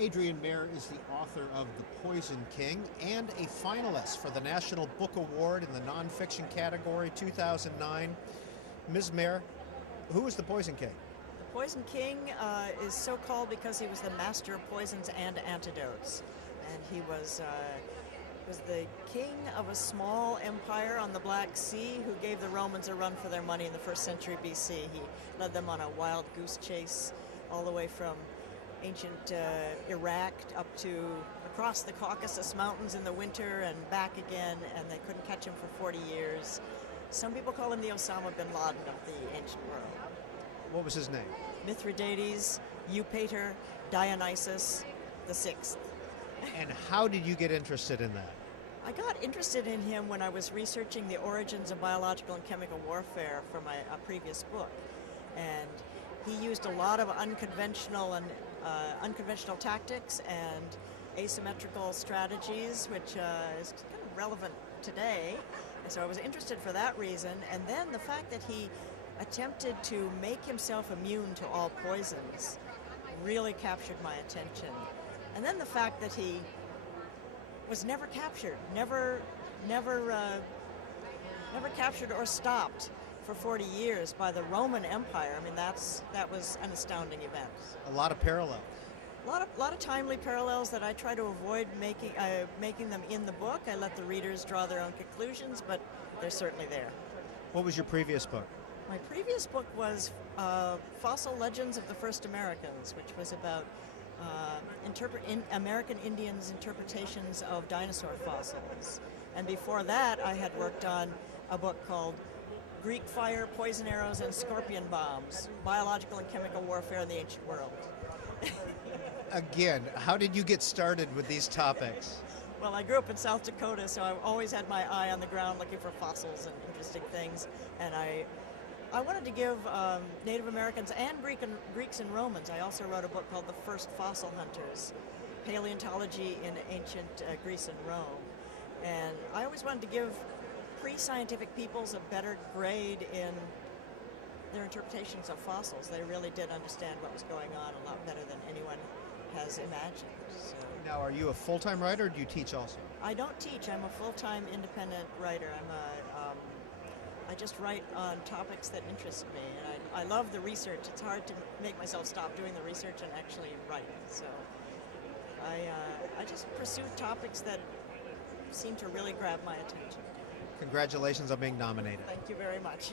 Adrienne Mayor is the author of The Poison King and a finalist for the National Book Award in the Nonfiction category 2009. Ms. Mayor, who is the Poison King? The Poison King is so called because he was the master of poisons and antidotes. And he was the king of a small empire on the Black Sea who gave the Romans a run for their money in the 1st century BC. He led them on a wild goose chase all the way from ancient Iraq up to across the Caucasus Mountains in the winter and back again, and they couldn't catch him for 40 years. Some people call him the Osama bin Laden of the ancient world. What was his name? Mithradates, Eupator, Dionysus the Sixth. And how did you get interested in that? I got interested in him when I was researching the origins of biological and chemical warfare for a previous book. And he used a lot of unconventional tactics and asymmetrical strategies, which is kind of relevant today. And so I was interested for that reason. And then the fact that he attempted to make himself immune to all poisons really captured my attention. And then the fact that he was never captured, never captured or stopped for 40 years by the Roman Empire. I mean, that was an astounding event. A lot of parallels. A lot of timely parallels that I try to avoid making them in the book. I let the readers draw their own conclusions, but they're certainly there. What was your previous book? My previous book was Fossil Legends of the First Americans, which was about American Indians' interpretations of dinosaur fossils. And before that, I had worked on a book called Greek Fire, Poison Arrows, and Scorpion Bombs, Biological and Chemical Warfare in the Ancient World. Again, how did you get started with these topics? Well, I grew up in South Dakota, so I always had my eye on the ground looking for fossils and interesting things. And I wanted to give Native Americans and Greeks and Romans. I also wrote a book called The First Fossil Hunters, Paleontology in Ancient Greece and Rome. And I always wanted to give pre-scientific peoples a better grade in their interpretations of fossils. They really did understand what was going on a lot better than anyone has imagined. So. Now, are you a full-time writer, or do you teach also? I don't teach. I'm a full-time independent writer. I just write on topics that interest me, and I love the research. It's hard to make myself stop doing the research and actually write. So I just pursue topics that seem to really grab my attention. Congratulations on being nominated. Thank you very much.